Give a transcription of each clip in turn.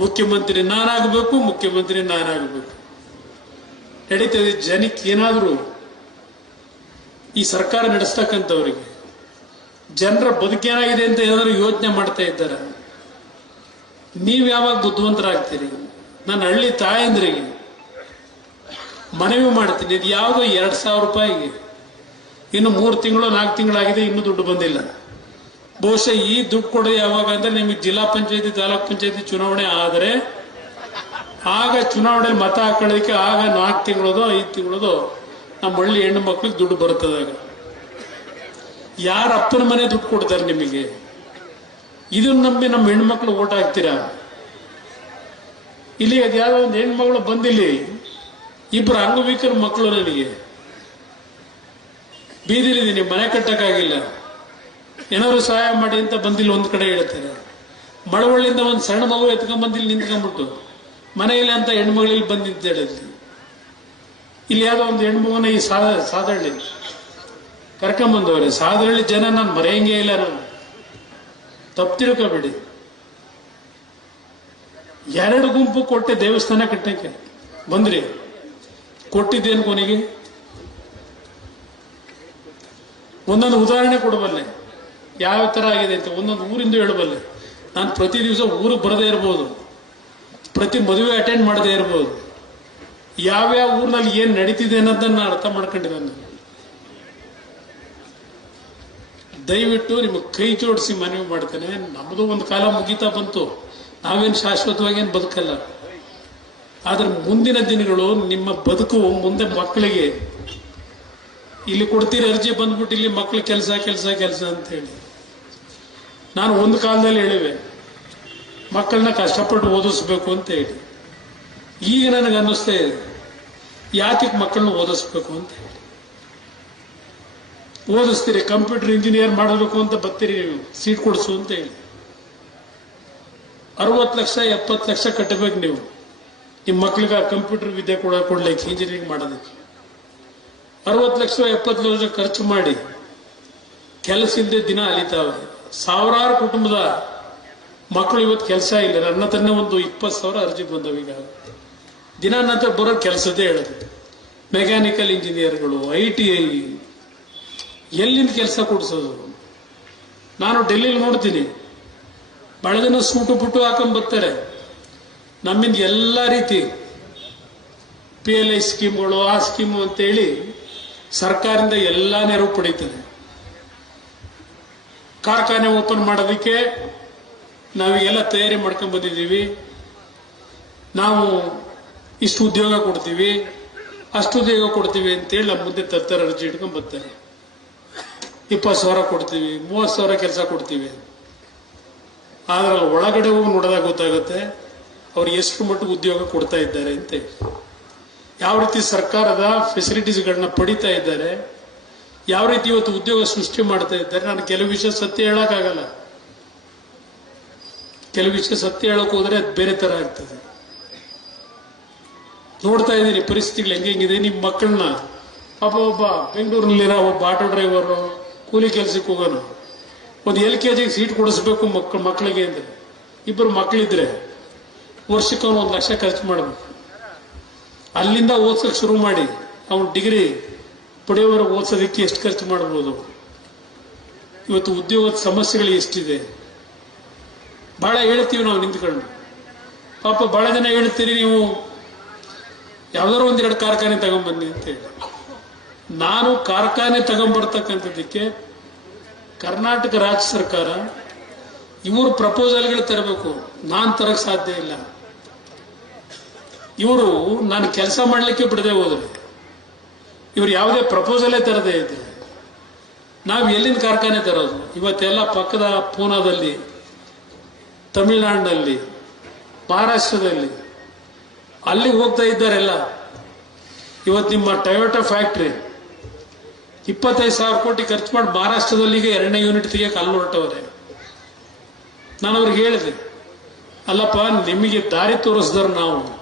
ಮುಖ್ಯಮಂತ್ರಿ ನಾನಾಗಬೇಕು ಮುಖ್ಯಮಂತ್ರಿ ನಾನಾಗಬೇಕು. ನಡೀತದೆ ಜನಕ್ಕೆ ಏನಾದರೂ ಈ ಸರ್ಕಾರ ನಡೆಸ್ತಕ್ಕಂಥವ್ರಿಗೆ. ಜನರ ಬದುಕೇನಾಗಿದೆ ಅಂತ ಏನಾದರೂ ಯೋಚನೆ ಮಾಡ್ತಾ ಇದ್ದಾರೆ? ನೀವು ಯಾವಾಗ ಬುದ್ಧಿವಂತರಾಗ್ತೀರಿ? ನನ್ನ ಹಳ್ಳಿ ತಾಯಂದ್ರಿಗೆ ಮನವಿ ಮಾಡ್ತೀನಿ. ಇದು ಯಾವುದೋ ಎರಡು ಸಾವಿರ ರೂಪಾಯಿಗೆ. ಇನ್ನು ಮೂರು ತಿಂಗಳು, ನಾಲ್ಕು ತಿಂಗಳಾಗಿದೆ, ಇನ್ನೂ ದುಡ್ಡು ಬಂದಿಲ್ಲ. ಬಹುಶಃ ಈ ದುಡ್ಡು ಕೊಡೋದು ಯಾವಾಗ ಅಂದ್ರೆ ನಿಮಗೆ ಜಿಲ್ಲಾ ಪಂಚಾಯತಿ, ತಾಲೂಕ್ ಪಂಚಾಯತಿ ಚುನಾವಣೆ ಆದರೆ ಆಗ ಚುನಾವಣೆ ಮತ ಹಾಕೊಳ್ಳೋದಕ್ಕೆ ಆಗ ನಾಲ್ಕು ತಿಂಗಳದು ಐದು ತಿಂಗಳದು ನಮ್ಮ ಹಳ್ಳಿ ಹೆಣ್ಣು ಮಕ್ಳಿಗೆ ದುಡ್ಡು ಬರ್ತದಾಗ ಯಾರ ಅಪ್ಪನ ಮನೆ ದುಡ್ಡು ಕೊಡ್ತಾರೆ ನಿಮಗೆ? ಇದನ್ನ ನಂಬಿ ನಮ್ಮ ಹೆಣ್ಮಕ್ಳು ಓಟ್ ಹಾಕ್ತೀರಾ? ಇಲ್ಲಿ ಅದು ಯಾವ್ದೋ ಒಂದು ಹೆಣ್ಮಗಳು ಬಂದಿಲ್ಲಿ ಇಬ್ಬರು ಅಂಗವಿಕಲ ಮಕ್ಕಳು ನನಗೆ. ಬೀದಿಲಿದ್ದೀನಿ, ಮನೆ ಕಟ್ಟಕ್ಕಾಗಿಲ್ಲ. ಏನಾದ್ರು ಸಹಾಯ ಮಾಡಿ ಅಂತ ಬಂದಿಲ್ಲ ಒಂದು ಕಡೆ ಹೇಳ್ತಾರೆ. ಮಳವಳ್ಳಿಯಿಂದ ಒಂದು ಸಣ್ಣ ಮಗು ಎತ್ಕೊಂಡ್ ಬಂದಿಲ್ಲಿ ನಿಂತ್ಕೊಂಡ್ಬಿಟ್ಟು. ಮನೆಯಲ್ಲಿ ಅಂತ ಹೆಣ್ಮಗಳಲ್ಲಿ ಬಂದು ನಿಂತಿದ್ದೇಳಿ ಇಲ್ಲಿ. ಯಾವುದೋ ಒಂದು ಹೆಣ್ಮಗನ ಈ ಸಾದ ಸಾದಳ್ಳಿ. ಕರ್ಕೊಂಬಂದವ್ರೆ ಸಾದಳ್ಳಿ ಜನ ನಾನು ಮರೆಯಂಗೇ ಇಲ್ಲ ನಾನು. ತಪ್ಪು ಎರಡು ಗುಂಪು ಕೊಟ್ಟೆ ದೇವಸ್ಥಾನ ಕಟ್ಟಕ್ಕೆ ಬಂದ್ರಿ. ಕೊಟ್ಟಿದ್ದೇನು ಕೊನೆಗೆ? ಒಂದೊಂದು ಉದಾಹರಣೆ ಕೊಡಬಲ್ಲೆ ಯಾವ ಥರ ಆಗಿದೆ ಅಂತ ಒಂದೊಂದು ಊರಿಂದ ಹೇಳಬಲ್ಲೆ. ನಾನು ಪ್ರತಿ ದಿವಸ ಊರಿಗೆ ಬರದೇ ಇರ್ಬೋದು. ಪ್ರತಿ ಮದುವೆ ಅಟೆಂಡ್ ಮಾಡದೇ ಇರ್ಬೋದು. ಯಾವ್ಯಾವ ಊರಿನಲ್ಲಿ ಏನು ನಡೀತಿದೆ ಅನ್ನೋದನ್ನ ನಾನು ಅರ್ಥ ಮಾಡ್ಕೊಂಡಿದ್ದಾನೆ ದಯವಿಟ್ಟು ನಿಮಗೆ ಕೈ ಜೋಡಿಸಿ ಮನವಿ ಮಾಡ್ತೇನೆ. ನಮ್ಮದು ಒಂದು ಕಾಲ ಮುಗೀತಾ ಬಂತು. ನಾವೇನು ಶಾಶ್ವತವಾಗೇನು ಬದುಕಲ್ಲ. ಆದ್ರೆ ಮುಂದಿನ ದಿನಗಳು ನಿಮ್ಮ ಬದುಕು ಮುಂದೆ ಮಕ್ಕಳಿಗೆ. ಇಲ್ಲಿ ಕೊಡ್ತೀರಿ ಅರ್ಜಿ ಬಂದ್ಬಿಟ್ಟು ಇಲ್ಲಿ ಮಕ್ಕಳು ಕೆಲಸ ಕೆಲಸ ಕೆಲಸ ಅಂತ ಹೇಳಿ. ನಾನು ಒಂದು ಕಾಲದಲ್ಲಿ ಹೇಳಿವೆ ಮಕ್ಕಳನ್ನ ಕಷ್ಟಪಟ್ಟು ಓದಿಸ್ಬೇಕು ಅಂತ ಹೇಳಿ. ಈಗ ನನಗೆ ಅನ್ನಿಸ್ತಾ ಇದೆ, ಯಾತಕ್ಕೆ ಮಕ್ಕಳನ್ನ ಓದಿಸ್ಬೇಕು ಅಂತ ಹೇಳಿ. ಓದಿಸ್ತೀರಿ, ಕಂಪ್ಯೂಟರ್ ಇಂಜಿನಿಯರ್ ಮಾಡಬೇಕು ಅಂತ ಬರ್ತೀರಿ ನೀವು, ಸೀಟ್ ಕೊಡಿಸು ಅಂತ ಹೇಳಿ. ಅರವತ್ತು ಲಕ್ಷ, ಎಪ್ಪತ್ತು ಲಕ್ಷ ಕಟ್ಟಬೇಕು ನೀವು. ನಿಮ್ಮ ಮಕ್ಳಿಗೆ ಕಂಪ್ಯೂಟರ್ ವಿದ್ಯೆ ಕೂಡ, ಕೊಡ್ಲಿಕ್ಕೆ ಇಂಜಿನಿಯರಿಂಗ್ ಮಾಡೋದಕ್ಕೆ. ಅರವತ್ತು ಲಕ್ಷ, ಎಪ್ಪತ್ತು ಲಕ್ಷ ಖರ್ಚು ಮಾಡಿ, ಕೆಲಸ ಇಲ್ಲದೆ ದಿನ ಅಲಿತಾವೆ ಸಾವಿರಾರು ಕುಟುಂಬದ ಮಕ್ಕಳು ಇವತ್ತು ಕೆಲಸ ಇಲ್ಲ. ನನ್ನ ತನ್ನ ಒಂದು ಇಪ್ಪತ್ತು ಸಾವಿರ ಅರ್ಜಿ ಬಂದವು ಈಗ. ದಿನ ನಂತರ ಬರೋ ಕೆಲಸದೇ ಹೇಳೋದು. ಮೆಕ್ಯಾನಿಕಲ್ ಇಂಜಿನಿಯರ್ಗಳು ಐ ಟಿ ಐ ಎಲ್ಲಿಂದ ಕೆಲಸ ಕೊಡಿಸೋದು? ನಾನು ಡೆಲ್ಲಿಲಿ ನೋಡ್ತೀನಿ. ಬಹಳ ಜನ ಸೂಟು ಪುಟ್ಟು ಹಾಕೊಂಡ್ ಬರ್ತಾರೆ. ನಮ್ಮಿಂದ ಎಲ್ಲ ರೀತಿ ಪಿ ಎಲ್ ಐ ಸ್ಕೀಮ್ಗಳು ಆ ಸ್ಕೀಮು ಅಂತೇಳಿ ಸರ್ಕಾರದಿಂದ ಎಲ್ಲ ನೆರವು ಪಡೀತದೆ. ಕಾರ್ಖಾನೆ ಓಪನ್ ಮಾಡೋದಕ್ಕೆ ನಾವೀಗೆಲ್ಲ ತಯಾರಿ ಮಾಡ್ಕೊಂಡ್ ಬಂದಿದ್ದೀವಿ. ನಾವು ಇಷ್ಟು ಉದ್ಯೋಗ ಕೊಡ್ತೀವಿ. ಅಷ್ಟು ಉದ್ಯೋಗ ಕೊಡ್ತೀವಿ ಅಂತೇಳಿ ನಮ್ಮ ಮುಂದೆ ತರ್ತಾರೆ ಅರ್ಜಿ ಇಟ್ಕೊಂಡ್ ಬರ್ತಾರೆ. ಇಪ್ಪತ್ತು ಸಾವಿರ ಕೊಡ್ತೀವಿ, ಮೂವತ್ತು ಸಾವಿರ ಕೆಲಸ ಕೊಡ್ತೀವಿ. ಆದ್ರೆ ಒಳಗಡೆ ಹೋಗಿ ನೋಡಿದಾಗ ಗೊತ್ತಾಗುತ್ತೆ, ಅವ್ರು ಎಷ್ಟು ಮಟ್ಟಿಗೆ ಉದ್ಯೋಗ ಕೊಡ್ತಾ ಇದ್ದಾರೆ ಅಂತ ಯಾವ ರೀತಿ ಸರ್ಕಾರದ ಫೆಸಿಲಿಟೀಸ್ಗಳನ್ನ ಪಡಿತಾ ಇದ್ದಾರೆ ಯಾವ ರೀತಿ ಇವತ್ತು ಉದ್ಯೋಗ ಸೃಷ್ಟಿ ಮಾಡ್ತಾ ಇದ್ದಾರೆ ನಾನು ಕೆಲವು ವಿಷಯ ಸತ್ಯ ಹೇಳೋಕ್ಕಾಗಲ್ಲ. ಕೆಲವು ವಿಷಯ ಸತ್ಯ ಹೇಳಕ್ ಹೋದ್ರೆ ಅದು ಬೇರೆ ತರ ಆಗ್ತದೆ. ನೋಡ್ತಾ ಇದ್ದೀನಿ ಪರಿಸ್ಥಿತಿಗಳು ಹೆಂಗೆ ಹೆಂಗಿದೆ. ನಿಮ್ಮ ಮಕ್ಕಳನ್ನ, ಪಾಪ ಒಬ್ಬ ಬೆಂಗಳೂರಿನಲ್ಲಿರೋ ಒಬ್ಬ ಆಟೋ ಡ್ರೈವರು ಕೂಲಿ ಕೆಲ್ಸಕ್ಕೆ ಹೋಗೋನು. ಒಂದು ಎಲ್ ಕೆ ಜಿಗೆ ಸೀಟ್ ಕೊಡಿಸ್ಬೇಕು ಮಕ್ಕಳು ಮಕ್ಕಳಿಗೆ ಅಂದ್ರೆ. ಇಬ್ಬರು ಮಕ್ಕಳಿದ್ರೆ ವರ್ಷಕ್ಕೆ ಒಂದು ಲಕ್ಷ ಖರ್ಚು ಮಾಡಬೇಕು. ಅಲ್ಲಿಂದ ಓದ್ಸಕ್ ಶುರು ಮಾಡಿ. ಅವನು ಡಿಗ್ರಿ ಪಡೆಯೋವರೆಗೆ ಓದಿಸೋದಕ್ಕೆ ಎಷ್ಟು ಖರ್ಚು ಮಾಡ್ಬೋದು? ಇವತ್ತು ಉದ್ಯೋಗದ ಸಮಸ್ಯೆಗಳು ಎಷ್ಟಿದೆ? ಬಹಳ ಹೇಳ್ತೀವಿ ನಾವು ನಿಂತ್ಕೊಂಡು. ಪಾಪ ಬಹಳ ಜನ ಹೇಳ್ತೀರಿ ನೀವು ಯಾವ್ದಾರು ಒಂದೆರಡು ಕಾರ್ಖಾನೆ ತಗೊಂಬನ್ನಿ ಅಂತ ಹೇಳಿ. ನಾನು ಕಾರ್ಖಾನೆ ತಗೊಂಬರ್ತಕ್ಕಂಥದ್ದಕ್ಕೆ ಕರ್ನಾಟಕ ರಾಜ್ಯ ಸರ್ಕಾರ ಇವರು ಪ್ರಪೋಸಲ್ಗಳು ತರಬೇಕು. ನಾನು ತರಕ್ಕೆ ಸಾಧ್ಯ ಇಲ್ಲ. ಇವರು ನಾನು ಕೆಲಸ ಮಾಡಲಿಕ್ಕೆ ಬಿಡದೆ ಹೋದ್ರೆ. ಇವ್ರು ಯಾವುದೇ ಪ್ರಪೋಸಲೇ ತರದೇ ಇದ್ರು ನಾವು ಎಲ್ಲಿಂದ ಕಾರ್ಖಾನೆ ತರೋದು? ಇವತ್ತೆಲ್ಲ ಪಕ್ಕದ ಪೂನಾದಲ್ಲಿ, ತಮಿಳುನಾಡಿನಲ್ಲಿ, ಮಹಾರಾಷ್ಟ್ರದಲ್ಲಿ. ಅಲ್ಲಿಗೆ ಹೋಗ್ತಾ ಇದ್ದಾರೆಲ್ಲ. ಇವತ್ತು ನಿಮ್ಮ ಟೊಯೋಟಾ ಫ್ಯಾಕ್ಟ್ರಿ ಇಪ್ಪತ್ತೈದು ಸಾವಿರ ಕೋಟಿ ಖರ್ಚು ಮಾಡಿ ಮಹಾರಾಷ್ಟ್ರದಲ್ಲಿಗೆ ಎರಡನೇ ಯೂನಿಟ್ ತೆಗಿಯಕ್ಕೆ ಅಲ್ಲಿ ಹೊರಟವ್ರೆ. ನಾನು ಅವ್ರಿಗೆ ಹೇಳಿದೆ, ಅಲ್ಲಪ್ಪ, ನಿಮಗೆ ದಾರಿ ತೋರಿಸಿದ್ರು ನಾವು.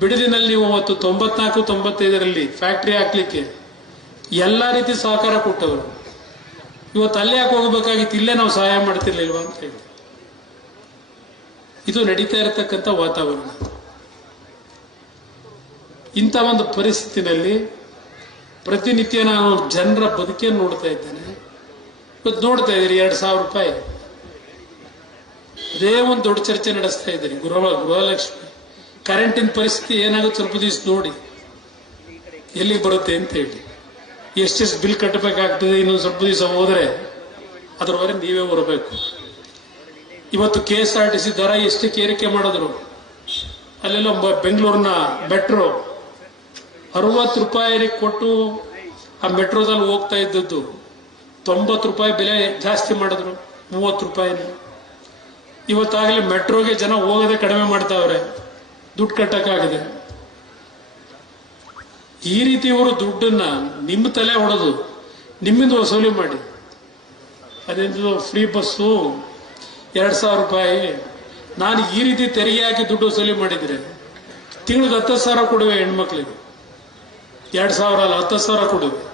ಬಿಡದಿನಲ್ಲಿ ಒಂಬತ್ತು ತೊಂಬತ್ನಾಲ್ಕು, ತೊಂಬತ್ತೈದರಲ್ಲಿ ಫ್ಯಾಕ್ಟ್ರಿ ಹಾಕ್ಲಿಕ್ಕೆ ಎಲ್ಲ ರೀತಿ ಸಹಕಾರ ಕೊಟ್ಟವರು. ಇವತ್ತು ಅಲ್ಲೇ ಯಾಕೆ ಹೋಗಬೇಕಾಗಿತ್ತು? ಇಲ್ಲೇ ನಾವು ಸಹಾಯ ಮಾಡ್ತಿರ್ಲಿಲ್ವಾ ಅಂತ ಹೇಳಿ. ಇದು ನಡೀತಾ ಇರತಕ್ಕಂಥ ವಾತಾವರಣ. ಇಂಥ ಒಂದು ಪರಿಸ್ಥಿತಿನಲ್ಲಿ ಪ್ರತಿನಿತ್ಯ ನಾನು ಜನರ ಬದುಕಿಯನ್ನು ನೋಡ್ತಾ ಇದ್ದೇನೆ. ಇವತ್ತು ನೋಡ್ತಾ ಇದ್ದೀರಿ, ಎರಡು ಸಾವಿರ ರೂಪಾಯಿ. ಅದೇ ಒಂದು ದೊಡ್ಡ ಚರ್ಚೆ ನಡೆಸ್ತಾ ಇದ್ದೀರಿ, ಗೃಹ, ಗೃಹಲಕ್ಷ್ಮಿ. ಕರೆಂಟಿನ ಪರಿಸ್ಥಿತಿ ಏನಾಗುತ್ತೆ ಸ್ವಲ್ಪ ದಿವಸ ನೋಡಿ. ಎಲ್ಲಿಗೆ ಬರುತ್ತೆ ಅಂತ ಹೇಳಿ. ಎಷ್ಟೆಷ್ಟು ಬಿಲ್ ಕಟ್ಟಬೇಕಾಗ್ತದೆ, ಇನ್ನೊಂದು ಸ್ವಲ್ಪ ದಿವಸ ಹೋದ್ರೆ ಅದರವರೆಗೆ ನೀವೇ ಬರಬೇಕು. ಇವತ್ತು K S R T C ದರ ಎಷ್ಟಕ್ಕೆ ಏರಿಕೆ ಮಾಡಿದ್ರು? ಅಲ್ಲೆಲ್ಲ ಬೆಂಗಳೂರಿನ ಮೆಟ್ರೋ. ಅರವತ್ತು ರೂಪಾಯಿ ಕೊಟ್ಟು ಆ ಮೆಟ್ರೋದಲ್ಲಿ ಹೋಗ್ತಾ ಇದ್ದದ್ದು. ತೊಂಬತ್ತು ರೂಪಾಯಿ ಬೆಲೆ ಜಾಸ್ತಿ ಮಾಡಿದ್ರು, ಮೂವತ್ತು ರೂಪಾಯಿನ. ಇವತ್ತಾಗಲೇ ಮೆಟ್ರೋಗೆ ಜನ ಹೋಗೋದೇ ಕಡಿಮೆ ಮಾಡ್ತಾವ್ರೆ. ದುಡ್ಡು ಕಟ್ಟಕ್ಕಾಗದೆ ಈ ರೀತಿ ಇವರು ದುಡ್ಡನ್ನ ನಿಮ್ಮ ತಲೆ ಹೊಡೆದು ನಿಮ್ಮಿಂದ ವಸೂಲಿ ಮಾಡಿ. ಅದೇನು ಫ್ರೀ ಬಸ್ಸು ಎರಡು ಸಾವಿರ ರೂಪಾಯಿ. ನಾನು ಈ ರೀತಿ ತೆರಿಗೆ ಹಾಕಿ ದುಡ್ಡು ವಸೂಲಿ ಮಾಡಿದ್ರೆ ತಿಂಗಳಿಗೆ ಹತ್ತು ಸಾವಿರ ಕೊಡುವೆ ಹೆಣ್ಮಕ್ಳಿಗೆ. ಎರಡು ಸಾವಿರ ಅಲ್ಲ ಹತ್ತು ಸಾವಿರ ಕೊಡುವೆ.